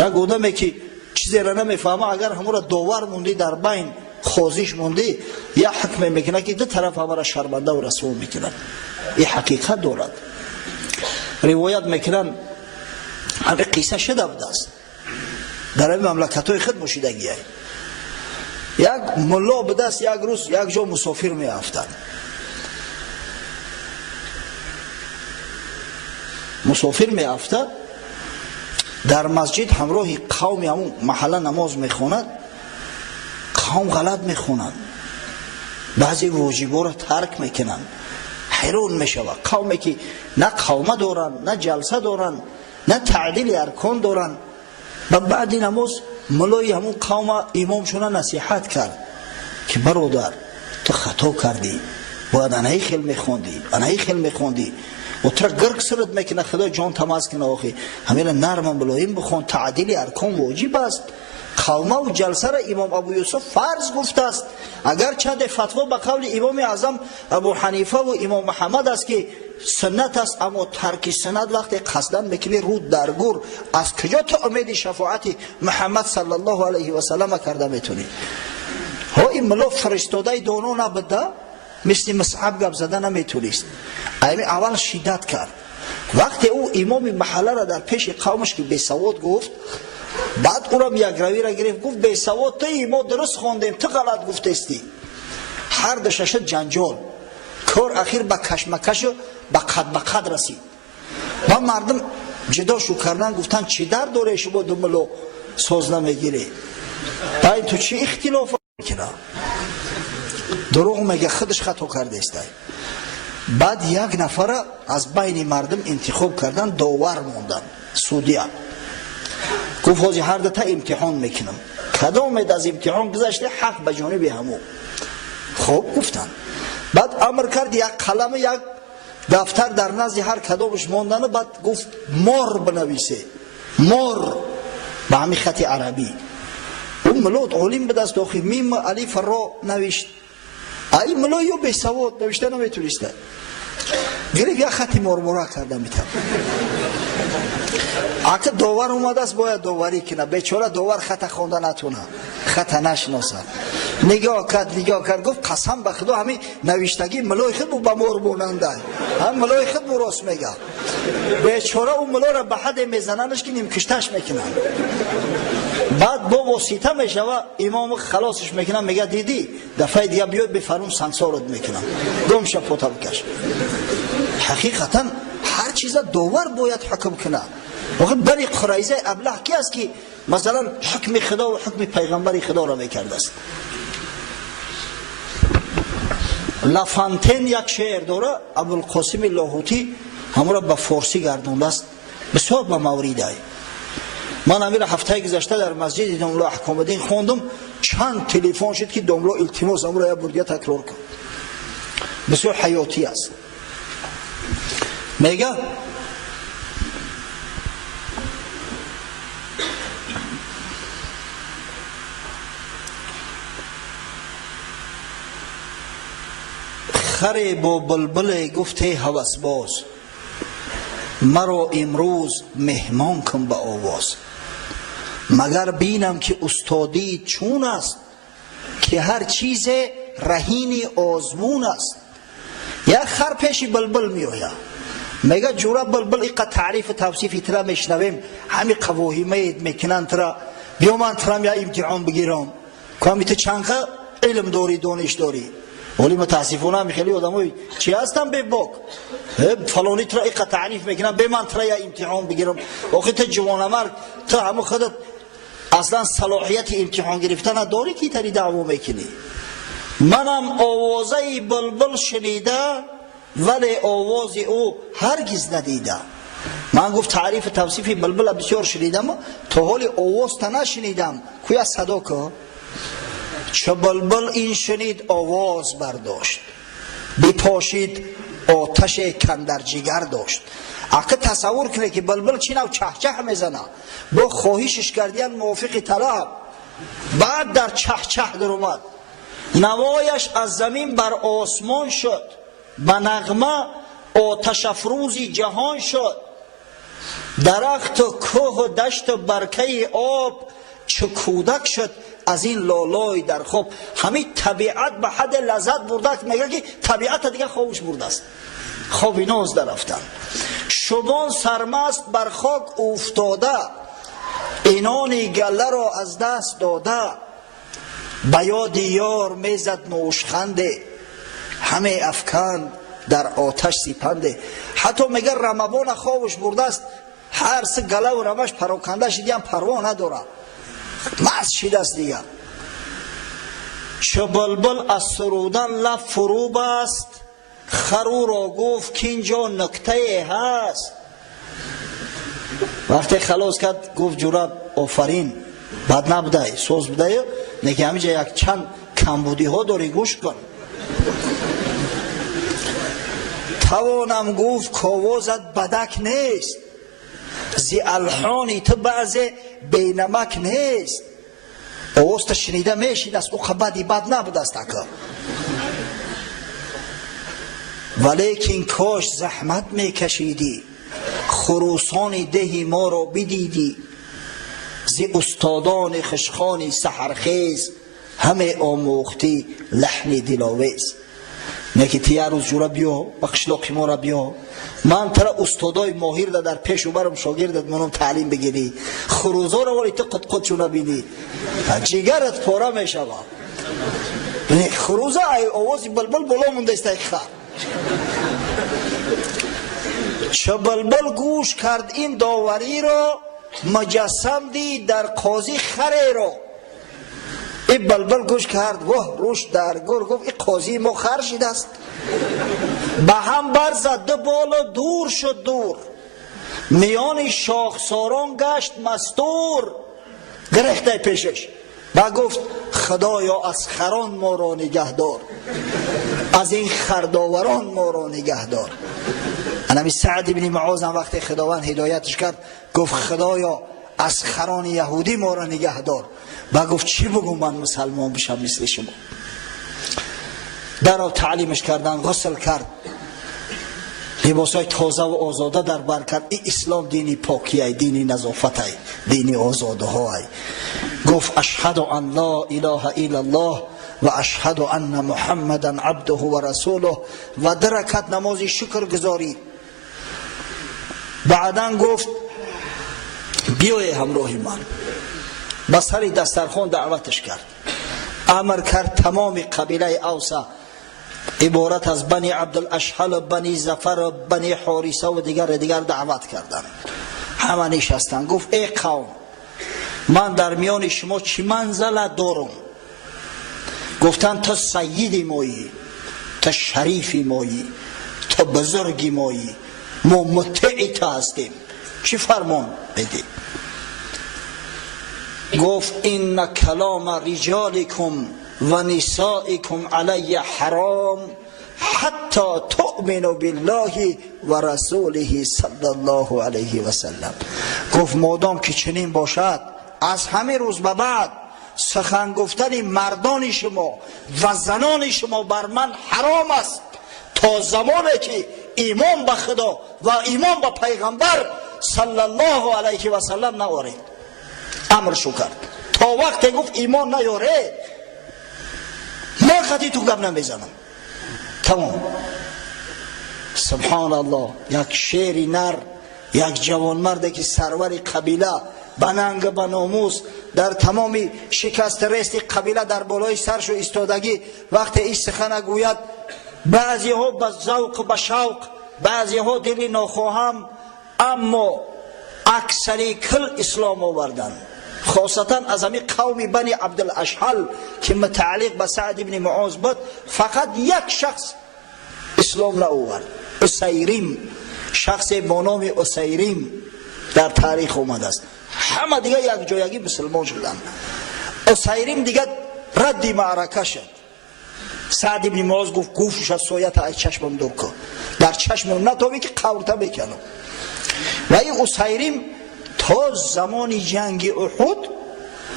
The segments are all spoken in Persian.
یک آدمی که چیزی را نمیفهمه اگر همون را داور موندی در بین خوزش موندی یا حکم میکنه که دو طرف همه را شرمنده و رسوا میکنن. این حقیقت دارد. روایت میکنن همه قصه شده بوده است در این مملکت های خود مشیدگی های. یک ملا بوده است یک روز یک جا مسافر می افتاد. مسافر می افتاد در مسجد همراه قوم همون محله نماز می خوند. قوم غلط می خوند، بعضی واجبا را ترک میکنن. حیران می شود قومی که نه قومه دارن نه جلسه دارن نه تعدیل ارکان دارن. بعد نماز ملای همون قوم امامشون نصیحت کرد که برادر تو خطا کردی، باید انهی خیل میخوندی، انهی خیل میخوندی و ترا گرگ سرت میکنه، خدا جان تماس کنه آخی همین نرم ملایم بخون، تعدیل ارکان واجب است. قومه و جلسه را امام ابو یوسف فرض گفته است. اگر چند فتوا به قول امام اعظم ابو حنیفه و امام محمد است که سنت است، اما ترک سنت وقتی قصدن میکنی رود در گور، از کجا تو امید شفاعت محمد صلی الله علیه و سلم کرده میتونی؟ ها این ملا فرستاده دانو نبوده، مثل مصعب گپ زده نمیتونیست. اول شدت کرد. وقتی او امام محله را در پیش قومش که بیسواد گفت، بعد او را یک روی را گرفت گفت بیسواد توی ما درست خوندیم تو غلط گفتستی. هر دشش جنجال کار اخیر به کشمکش و به قد رسید. و مردم جدا شو کردن گفتن چی در دوره شما دو ملو ساز نمیگیری؟ باید تو چی اختلاف میکنه؟ دروغ میگه خودش خطا کرده است. بعد یک نفر از بین مردم انتخاب کردن داور موندن سودیا. گفت حاجی هر دو تا امتحان میکنم، کدام از امتحان گذشته حق به جانب همو. خب گفتن. بعد امر کرد یک قلم یک دفتر در نزد هر کدامش ماندن. بعد گفت مار بنویسه، مار به همین خط عربی. اون ملوت علیم به دست داخل میم الف را نوشت. ای ملایو به سواد نوشته نمیتونسته. گریب یک خط مرمورا کرده میتونم. اگه داور اومده است باید داوری کنه. بیچاره داور خط خونده نتونه، خط نشناسه. نگاه کرد گفت قسم به خدا همین نوشتگی ملای خود به مور بوننده، هم ملای خود راست میگه. بیچاره اون ملا را به حد میزننش که نیم کشتش میکنن. بعد با واسطه میشه و امام خلاصش میکنم، میگه دیدی دفعه دیگه بیاد بفرمون سنگسارت میکنم، گم شو پوتا بکش. حقیقتا هر چیز داور باید حکم کنه. وقت بری قریزه ابله کی است که مثلا حکم خدا و حکم پیغمبر خدا را میکرده است؟ لافانتین یک شعر داره، ابوالقاسم لاهوتی همون را به فارسی گردونده است، بسیار به مورد است. من امیر هفته گذشته در مسجد داملا احکام الدین خوندم، چند تلفن شد که داملا التماس امر یا بردیا تکرار کن. بسیار حیاتی است. میگه خر با بلبل گفته هوس باز، مرا امروز مهمان کن به آواز. مگر بینم که استادی چون است، که هر چیز رهین آزمون است. یک خر پیش بلبل می آید، میگه جورا بلبل ایقا تعریف توصیفی ترا میشنویم، همین قواهی میکنن ترا، بیا من ترا یا امتحان بگیرم کامی تو چنقه علم داری دانش داری. ولی متاسفانه میخیلی آدمای چی هستن به باک فلانی ترا ایقا تعریف میکنن، به من ترا یا امتحان بگیرم. آخه تو جوانمرد تو همه خودت اصلا صلاحیت امتحان گرفتن نداری که تری دعوا میکنی. منم آوازه بلبل شنیده ولی آواز او هرگز ندیده. من گفت تعریف توصیف بلبل بسیار شنیدم، تا حال آواز تا نشنیدم. کویا صدا که چه بلبل این شنید آواز برداشت، بپاشید آتش کندر جگر داشت. اگه تصور کنه که بلبل چی نو چه چه میزنه، با خواهشش کردین موافق طلب، بعد در چه چه در اومد، نوایش از زمین بر آسمان شد، به نغمه آتش افروزی جهان شد. درخت و کوه و دشت و برکه آب چه کودک شد از این لالای در خواب. همین طبیعت به حد لذت برده، میگه که طبیعت دیگه خوابش برده است، خوابی ناز در رفتن. شبان سرمست بر خاک افتاده، اینان گله را از دست داده. به یاد یار میزد نوشخنده، همه افکند در آتش سپنده. حتی میگه رمبان خوابش برده است، هر سه گله و رمش پراکنده شدی هم پروا نداره، مست شده است دیگه. چه بلبل از سرودن لب فرو بست، خرو را گفت که اینجا نکته هست. وقتی خلاص کرد گفت جوراب آفرین، بد نبوده، سوز بوده، نگه همینجا یک چند کمبودی ها داری گوش کن. توانم گفت کاوازت بدک نیست، زی الحانی تو بعضی بینمک نیست. آواز شنیده میشید است، او خبردی بد نبوده است اکا. ولیکن کاش زحمت میکشیدی، خروسان دهی ما را بدیدی. زی استادان خشخانی سحرخیز، همه آموختی لحن دلاویز. نکی تیه روز جورا بیا بخشلاقی ما را بیا، من ترا استادای ماهر در پیش و برم شاگردت منم تعلیم بگیری. خروزا را ولی تو قد چونه بینی جگرت پاره می شود. خروزا آوازی بلبل بالا مونده است خر. چه بلبل گوش کرد این داوری را، مجسم دید در قاضی خره را. این بلبل گوش کرد، واه روش درگور، گفت این قاضی ما خر شده است. به هم برزد دو بالا دور شد دور، میان شاخساران گشت مستور. گرفته پیشش و گفت خدایا از خران ما را نگهدار، از این خرداوران ما را نگهدار. انمی سعد بن معاذ وقتی خداوند هدایتش کرد گفت خدایا از خران یهودی ما را نگهدار. و گفت چی بگم من مسلمان بشم مثل شما. در تعلیمش کردن، غسل کرد، لباسای تازه و آزاده در بر کرد. این اسلام دینی پاکیه، دینی نظافت، دینی آزاده های. گفت اشهد ان لا اله الا الله و اشهد ان محمدا عبده و رسوله و درکت نمازی شکر گزاری. بعدن گفت بیای همراه من. به سر دسترخوان دعوتش کرد، امر کرد تمام قبیله اوسا عبارت از بنی عبدالاشحل و بنی زفر و بنی حارثه و دیگر دعوت کردن. همه نشستن. گفت ای قوم، من در میان شما چی منزلت دارم؟ گفتن تو سیدی مایی، تو شریفی مایی، تو بزرگی مایی، ما مطیعی تو هستیم، چی فرمان بدی؟ گفت این کلام رجالکم و نسائکم علی حرام حتی تؤمنوا بالله و رسوله صلی الله علیه و سلم. گفت مادام که چنین باشد، از همه روز به بعد سخن گفتن مردان شما و زنان شما بر من حرام است، تا زمانی که ایمان به خدا و ایمان به پیغمبر صلی الله علیه و سلم نوارید. امرشو کرد. تا وقتی گفت ایمان نیاره من خطی تو گب نمیزنم. تمام. سبحان الله. یک شیر نر، یک جوان مرد که سرور قبیله بننگ به ناموس در تمام شکست رست قبیله در بالای سرش و ایستادگی، وقتی این سخن گوید بعضی ها به ذوق به شوق، بعضی ها دلی ناخواهم، اما اکثری کل اسلام آوردن. خاصتا از همین قوم بنی عبدالاشحل که متعلق به سعد بن معاذ بود، فقط یک شخص اسلام نآورد، اسیریم. شخص با نام اسیریم در تاریخ اومده است. همه دیگه یک جایگی مسلمان شدن. اسیریم دیگه ردی معرکه شد. سعد بن معاذ گفت گوشش از سویت از چشمم دور کن، در چشمم نتابی که قورته بکنم. و این اسیریم تا زمان جنگ احد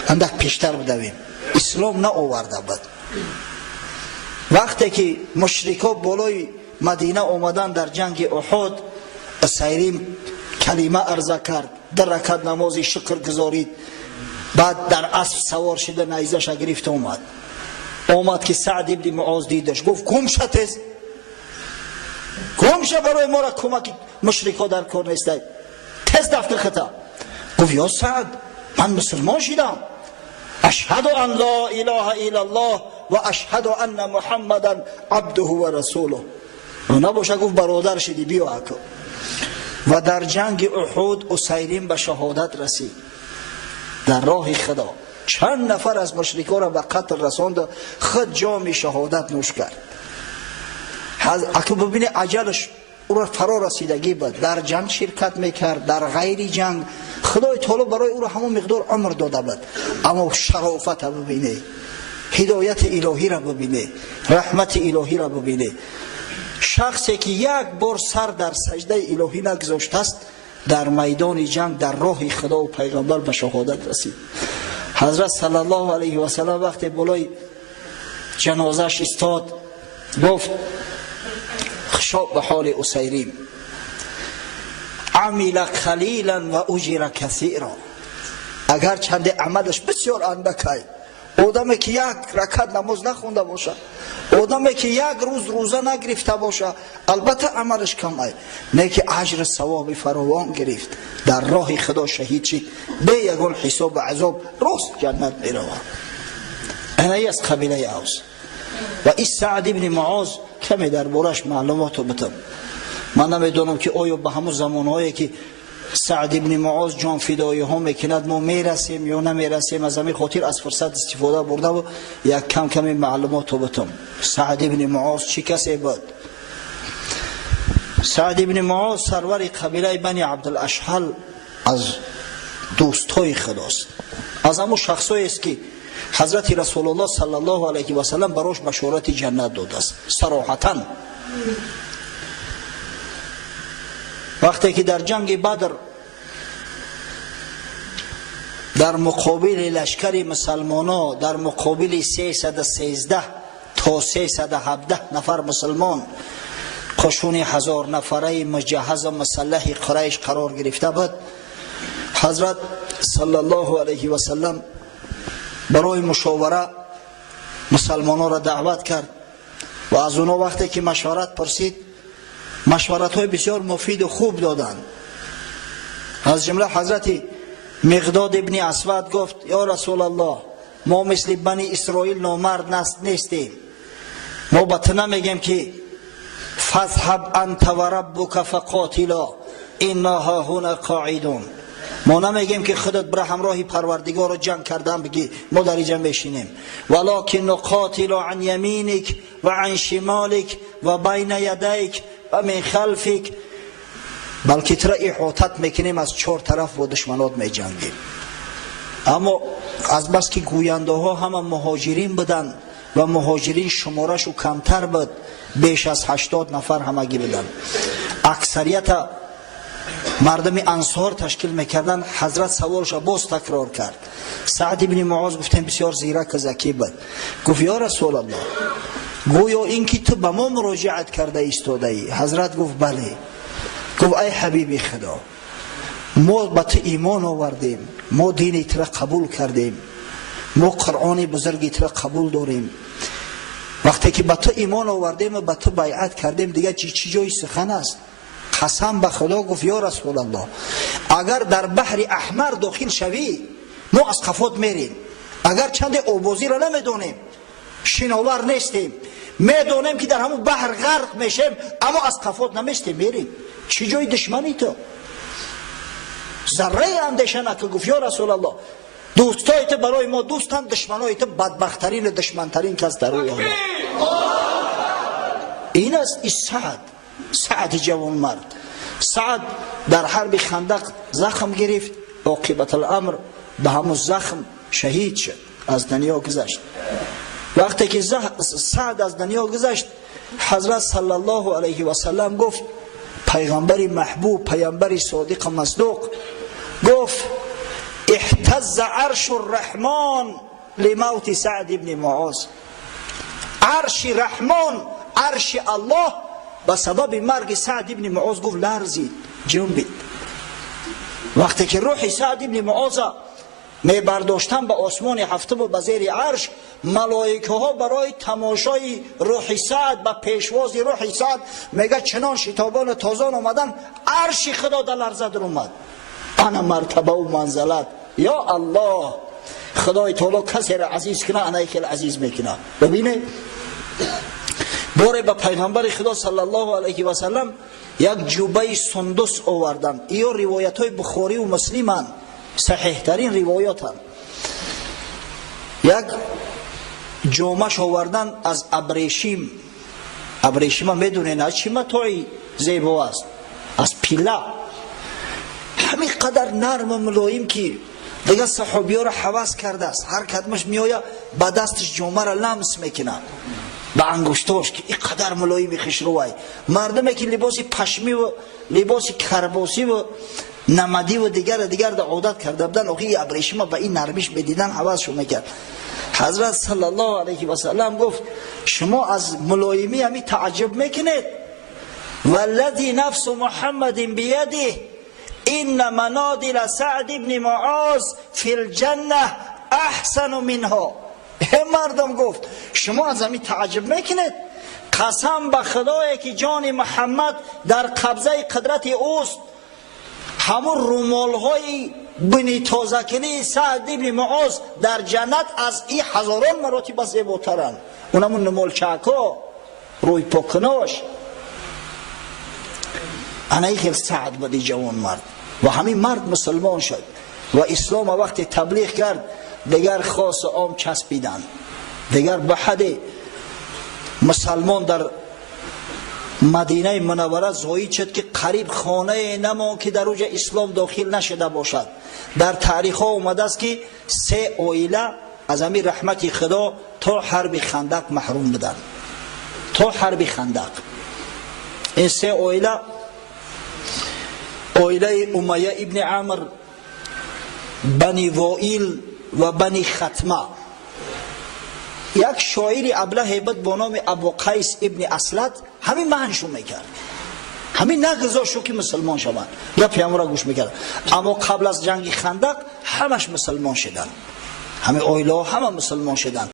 اندک پیشتر بدویم، اسلام نه آورده بود. وقتی که مشرکا بالای مدینه آمدن در جنگ احد، اسیریم کلمه عرضه کرد، در رکعت نماز شکر گزارید، بعد در اسب سوار شده نیزش گرفت اومد که سعد ابن معاذ دیدش، گفت گم شو تز، گم شو، برای ما را کمک مشرکا در کار نیست، تز دفتر خطا. گفت یا سعد من مسلمان شدم، اشهد ان لا اله الا الله و اشهد ان محمدا عبده و رسوله. نباشه گفت برادر شدی بیا اکو. و در جنگ احد اسیرین به شهادت رسید در راه خدا. چند نفر از مشرکان را به قتل رساند، خود جام شهادت نوش کرد. اکو ببینه عجلش او را فرا رسیدگی بود، در جنگ شرکت میکرد، در غیر جنگ خدای تعالی برای او را همون مقدار عمر داده بود، اما شرافت را ببینه، هدایت الهی را ببینه، رحمت الهی را ببینه. شخصی که یک بار سر در سجده الهی نگذاشته است در میدان جنگ در راه خدا و پیغمبر به شهادت رسید. حضرت صلی الله علیه و سلم وقتی بالای جنازش استاد گفت خشاب به حال اسیرین، عمل قلیلا و اجر کثیرا. اگر چند عملش بسیار اندکه، آدمی که یک رکعت نماز نخونده باشه، آدمی که یک روز روزه نگرفته باشه، البته عملش کمه، نه که اجر ثواب فراوان گرفت، در راه خدا شهید شد به یگان حساب و عذاب راست جنت میرود. اینایی از قبیله اوس. و این سعد ابن معاذ کمی دربارش معلومات رو بتم. من نمیدونم که آیا به همون زمانهایی که سعد ابن معاذ جان فدایی ها میکند ما میرسیم یا نمیرسیم، از همین خاطر از فرصت استفاده برده و یک کم کمی معلومات رو بتم. سعد ابن معاذ چی کسی بود؟ سعد ابن معاذ سرور قبیله بنی عبدالاشهل از دوستای خداست، از همون شخصایی است که حضرت رسول الله صلی الله علیه و سلم براش بشارت جنت داده است صراحتاً. وقتی که در جنگ بدر در مقابل لشکر مسلمانان، در مقابل 313 تا 317 نفر مسلمان، قشون 1000 نفره مجهز مسلح قریش قرار گرفته بود، حضرت صلی الله علیه و سلم برای مشاوره مسلمانان را دعوت کرد و از اونا وقتی که مشورت پرسید، مشورت های بسیار مفید و خوب دادند. از جمله حضرت مقداد ابن اسود گفت یا رسول الله ما مثل بنی اسرائیل نامرد نیستیم، ما به تو نمیگیم که فذهب انت و ربک فقاتلا انا هاهنا قاعدون، ما نمیگیم که خودت بر همراه پروردگار رو جنگ کردن بگی ما در اینجا بشینیم، ولکن نقاتل عن یمینک و عن شمالک و بین یدیک و من خلفک، بلکه تو را احاطت میکنیم، از 4 طرف با دشمنات میجنگیم. اما از بس که گوینده ها همه مهاجرین بودن و مهاجرین شمارش کمتر بود، بیش از 80 نفر همگی بودن، اکثریت مردم انصار تشکیل میکردن. حضرت سوالش باز تکرار کرد. سعد ابن معاذ گفتن بسیار زیرک و ذکی بود، گفت یا رسول الله گویا این که تو به ما مراجعت کرده ایستاده ای؟ حضرت گفت بله. گفت ای حبیب خدا ما به تو ایمان آوردیم، ما دین تو را قبول کردیم، ما قرآن بزرگی تو را قبول داریم، وقتی که به تو ایمان آوردیم و به تو بیعت کردیم دیگه چی جای سخن است؟ قسم به خدا گفت یا رسول الله اگر در بحر احمر داخل شوی ما از قفات میریم، اگر چند آبازی را نمیدونیم، شناور نیستیم، میدونیم که در همون بحر غرق میشیم، اما از قفات نمیستیم میریم. چی جای دشمنی تو؟ ذره اندیشه نکن. گفت یا رسول الله دوستای تو برای ما دوستن، دشمنای تو بدبخترین دشمنترین کس در روی الله. این است سعد جوان مرد. سعد در حرب خندق زخم گرفت، عاقبت الامر به همون زخم شهید شد، از دنیا گذشت. وقتی که سعد از دنیا گذشت، حضرت صلی الله علیه و سلم گفت، پیغمبر محبوب، پیغمبر صادق مصدوق گفت اهتز عرش الرحمن لموت سعد ابن معاذ، عرش رحمان، عرش الله به سبب مرگ سعد ابن معاذ گفت لرزید، جنبید. وقتی که روح سعد ابن معاذ می برداشتن به آسمان هفتم و به زیر عرش، ملائکه ها برای تماشای روح سعد به پیشواز روح سعد میگه چنان شتابان و تازان آمدن، عرش خدا در لرزه در اومد. انا مرتبه و منزلت، یا الله، خدای تعالی کسی را عزیز کنه انا خیلی عزیز میکنه. ببینه باره به پیغمبر خدا صلی الله علیه و سلم یک جوبه سندس آوردن. یا روایت های بخاری و مسلم صحیح ترین روایات هم. یک جومش آوردن از ابریشم. ابریشم هم میدونین از چی متاعی زیبا است؟ از پیله. همین قدر نرم و ملایم که دیگه صحابی ها را حوض کرده است. هر کدمش میآید با دستش جومه را لمس میکنه با انگشتاش که این قدر ملایم خشروای. مردمی که لباس پشمی و لباس کرباسی و نمدی و دیگر در عادت کرده بودن، اوقی ابریشم به این نرمیش بدیدن حوضشو میکرد. حضرت صلی الله علیه و سلم گفت شما از ملایمی همی تعجب میکنید؟ والذی نفس محمد بیده این منادل سعد ابن معاذ فی الجنه احسن منها. مردم گفت شما از همی تعجب میکنید؟ قسم به خدایی که جان محمد در قبضه قدرت اوست، همون رومال های بنی تازکنی سعد ابن معاذ در جنت از این هزاران مراتب زیباترن. اونمون نمال چکا روی پاکناش. انا خیلی سعد بدی جوان مرد و همین مرد مسلمان شد و اسلام وقتی تبلیغ کرد دیگر خاص عام چسبیدن. دیگر به حد مسلمان در مدینه منوره زایید شد که قریب خانه نما که در اوج اسلام داخل نشده باشد. در تاریخ ها اومده است که 3 عائله از همین رحمت خدا تا حرب خندق محروم بودن. تا حرب خندق این 3 عائله، عائله امیه ابن عامر، بنی وائیل و بنی ختمه. یک شاعر ابله هیبت با نام ابو قیس ابن اسلط همین معنشون میکرد، همین نگذاشت که مسلمان شوند یا پیامبر را گوش میکرد. اما قبل از جنگ خندق همش مسلمان شدن، همه عائله همه مسلمان شدن.